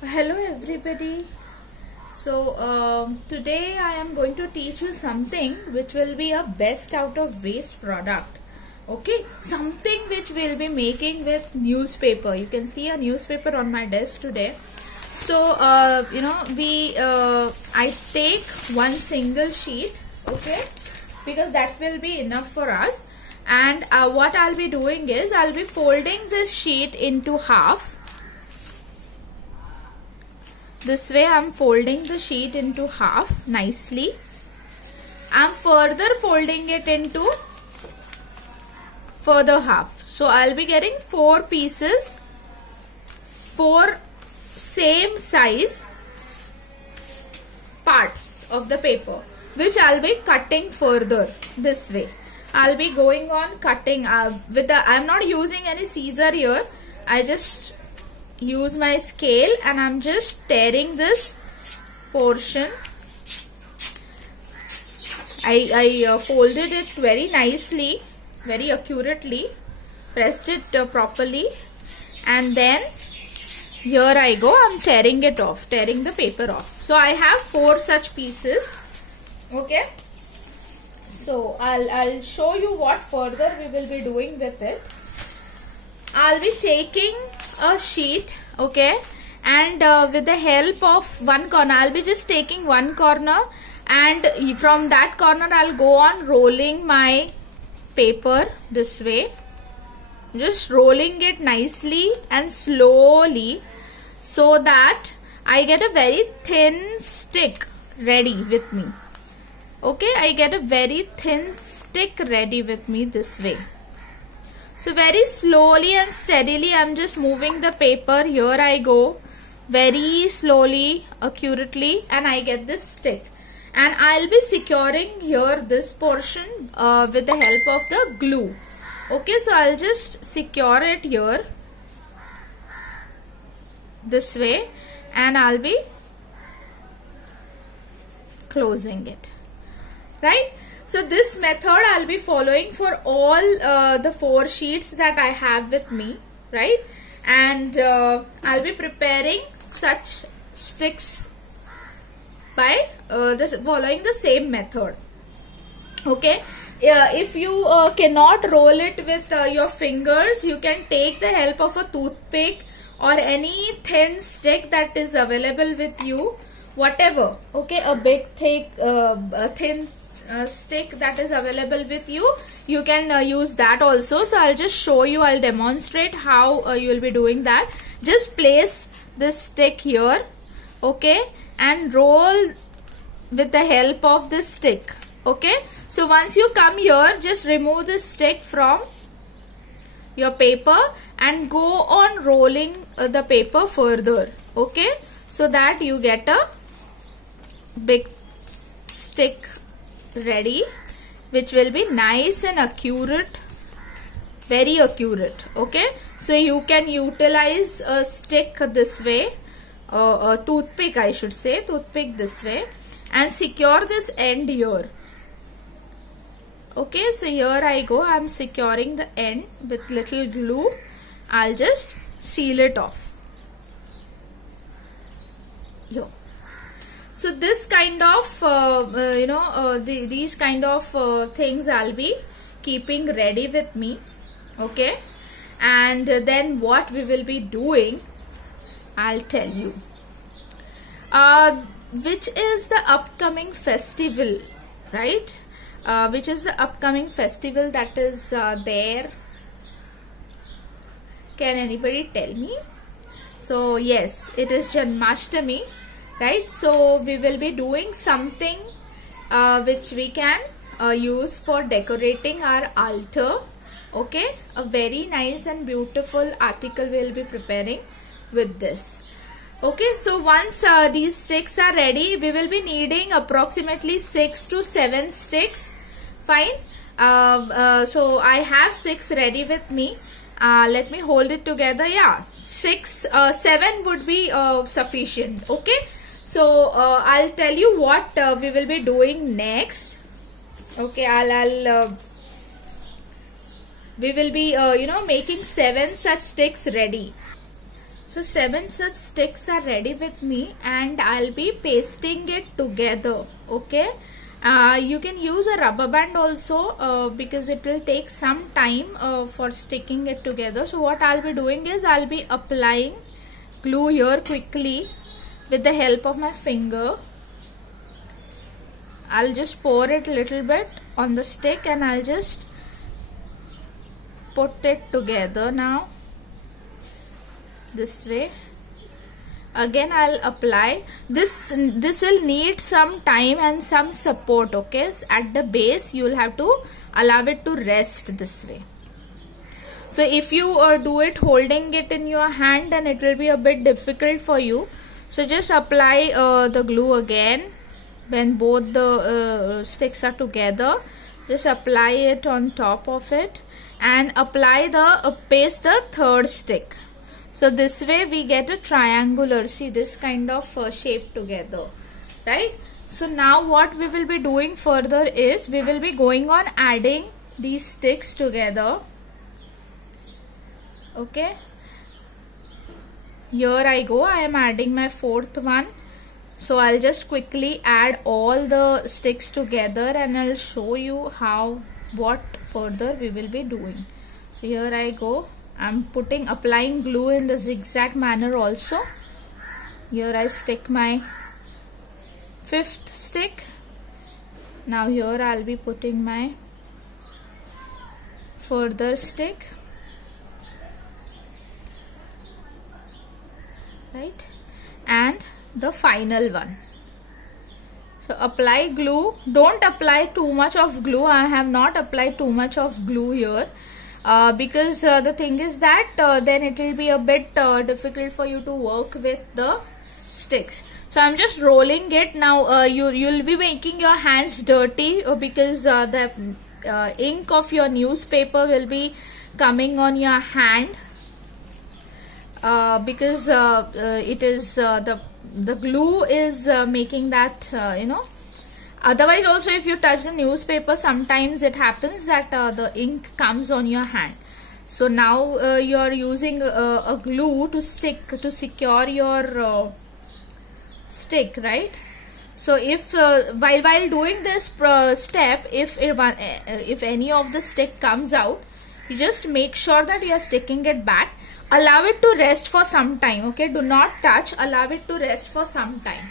Hello everybody. Today I am going to teach you something which will be a best out of waste product. Okay, something which we'll be making with newspaper. You can see a newspaper on my desk today. I take one single sheet, okay, because that will be enough for us. And what I'll be doing is I'll be folding this sheet into half. This way I'm folding the sheet into half nicely. I'm further folding it into further half. So I'll be getting 4 pieces, 4 same size parts of the paper, which I'll be cutting further this way. I'll be going on cutting I'm not using any scissor here. I just use my scale and I'm just tearing this portion. I folded it very nicely, very accurately, pressed it properly, and then here I go, I'm tearing it off, tearing the paper off. So I have 4 such pieces. Okay, so I'll show you what further we will be doing with it. I'll be taking a sheet, okay, and with the help of one corner, I'll be just taking one corner, and from that corner I'll go on rolling my paper this way, just rolling it nicely and slowly, so that I get a very thin stick ready with me. Okay, I get a very thin stick ready with me this way. So very slowly and steadily I'm just moving the paper. Here I go, very slowly, accurately, and I get this stick. And I'll be securing here this portion with the help of the glue. Okay, so I'll just secure it here this way, and I'll be closing it, right? So this method I'll be following for all the 4 sheets that I have with me, right? And I'll be preparing such sticks by following the same method. Okay, if you cannot roll it with your fingers, you can take the help of a toothpick or any thin stick that is available with you, whatever. Okay, a big thick thin stick that is available with you, you can use that also. So I'll just show you, I'll demonstrate how you will be doing that. Just place this stick here, okay, and roll with the help of this stick. Okay, so once you come here, just remove this stick from your paper and go on rolling the paper further. Okay, so that you get a big stick ready, which will be nice and accurate, very accurate. Okay, so you can utilize a stick this way, a toothpick, I should say, toothpick this way, and secure this end here. Okay, so here I go, I'm securing the end with little glue. I'll just seal it off here. So this kind of these kind of things I'll be keeping ready with me. Okay, and then what we will be doing, I'll tell you. Which is the upcoming festival, right? Which is the upcoming festival that is there? Can anybody tell me? So yes, it is Janmashtami. Right, so we will be doing something which we can use for decorating our altar. Okay, a very nice and beautiful article we will be preparing with this. Okay, so once these sticks are ready, we will be needing approximately 6 to 7 sticks. Fine. So I have 6 ready with me. Let me hold it together. Yeah, 7 would be sufficient. Okay. So I'll tell you what we will be doing next. Okay, we will be making 7 such sticks ready. So 7 such sticks are ready with me, and I'll be pasting it together. Okay. You can use a rubber band also because it will take some time for sticking it together. So what I'll be doing is I'll be applying glue here quickly with the help of my finger. I'll just pour it a little bit on the stick and I'll just put it together now, this way. Again I'll apply this. This will need some time and some support. Okay, so at the base you'll have to allow it to rest this way. So if you do it holding it in your hand, then it will be a bit difficult for you. So just apply the glue again when both the sticks are together. Just apply it on top of it and apply the paste the third stick. So this way we get a triangular, see, this kind of shape together, right? So now what we will be doing further is we will be going on adding these sticks together. Okay, here I go. I am adding my fourth one. So I'll just quickly add all the sticks together and I'll show you what further we will be doing. So here I go. I'm applying glue in the zigzag manner also. Here I stick my fifth stick. Now here I'll be putting my further stick. Right, and the final one. So apply glue. Don't apply too much of glue. I have not applied too much of glue here because the thing is that then it will be a bit difficult for you to work with the sticks. So I'm just rolling it now. You'll be making your hands dirty because the ink of your newspaper will be coming on your hand. Because it is the glue is making that otherwise also if you touch the newspaper, sometimes it happens that the ink comes on your hand. So now you are using a glue to secure your stick, right? So if while doing this step, if any of the stick comes out, you just make sure that you are sticking it back. Allow it to rest for some time. Okay, do not touch. Allow it to rest for some time.